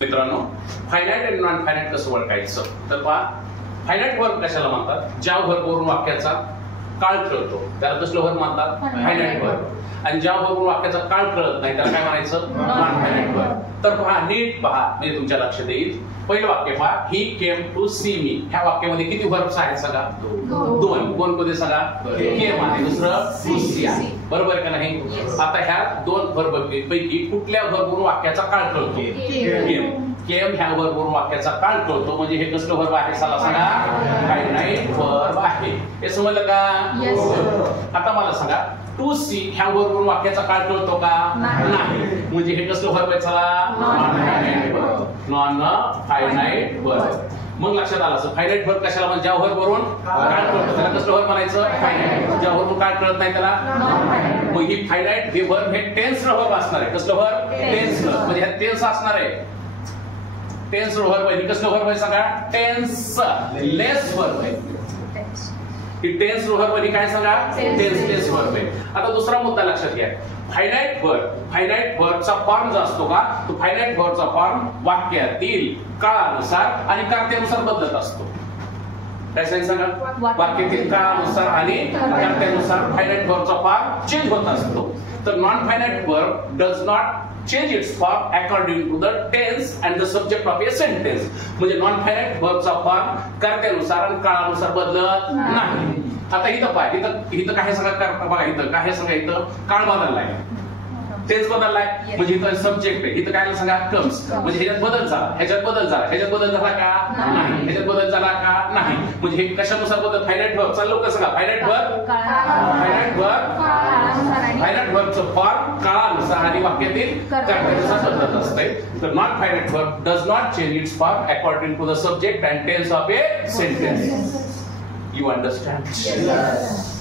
मित्रांनो, फायनाइट आणि non finite कसं ओळखायचं तर पहा, फायनाइट वर्ब कशाला म्हणतात? ज्या वर्बवरून वाक्याचा काळ कळतो त्याला कसलं वर्ब म्हणतात? Finite verb. आणि ज्या वर्बवरून वाक्याचा काळ कळत नाही त्याला काय म्हणायचं? Non finite verb. तर पहा, नीट पहा, म्हणजे तुमच्या लक्षात येईल. पहिलं वाक्य पहा, ही केम टू सी मी. ह्या वाक्यामध्ये किती वर्ब्स आहेत सांगा? दोन. कोणते सांगा? केम आणि दुसरं टू सी आहे. बरोबर का नाही? आता ह्या दोन वर्ब पैकी कुठल्या वर्बवरून वाक्याचा काळ कळतो? केम. केम ह्या वर्बवरून वाक्याचा काळ कळतो, म्हणजे हे कसलं वर्ब आहे सांगा? फायनाइट वर्ब आहे. हे समजलं का? आता मला सांगा, टू सी ह्या वर्बवरून वाक्याचा काळ कळतो का? नाही. म्हणजे हे कसलं वर्ब आहे? चला, non finite verb. Non finite verb. मग लक्षात आलं असं, फायनाइट वर्ब कशाला म्हणजे? ज्या वर्बवरून काळ कळतो त्याला कसलं वर्ब म्हणायचं? फायनाइट. ज्या वर्बवरून काळ कळत नाही त्याला नॉन फायनाइट. मग ही फायनाइट हे वर्ब हे टेन्स वर्ब असणार आहे. कसलं वर्ब? टेन्स. म्हणजे ह्या टेन्स असणार आहे. टेन्स वर्ब आहे. कसलं वर्ब आहे सांगा? टेन्स लेस वर्ब आहे. ही टेन्स वर्ब मध्ये काय सांगा? टेन्सलेस वर्ब आहे. आता दुसरा मुद्दा लक्षात घ्या. फायनाइट वर्बचा फॉर्म जो असतो का, तो फायनाइट वर्बचा फॉर्म वाक्यातील काळानुसार आणि कर्त्यानुसार बदलत असतो. काय सांगा? वाक्यातील काळानुसार आणि कर्त्यानुसार फायनाइट वर्बचा फॉर्म चेंज होत असतो. तर non finite verb does not change its form according to the tense and the subject of a sentence. म्हणजे नॉन फायनाइट वर्बचा फॉर्म कर्त्यानुसार आणि काळानुसार बदलत नाही. आता इथं पहा, इथं काय सांगा? बघा, इथं काय सांगा? इथं काळ बदललाय, टेन्स बदललाय, म्हणजे इथं सब्जेक्ट आहे. इथं काय सांगा? कम्स. म्हणजे ह्याच्यात बदल झाला, ह्याच्यात बदल झाला, ह्याच्यात बदल झाला का? नाही. ह्याच्यात बदल झाला का? नाही. म्हणजे हे कशानुसार बदल? Finite verb. चाललो कसं का? फायनाइट वर्बचं फॉर्म काळानुसार आणि वाक्यातील कर्त्यानुसार बदलत असते. तर non finite verb does not change its form according to the subject and tense of a sentence. You understand? Yes.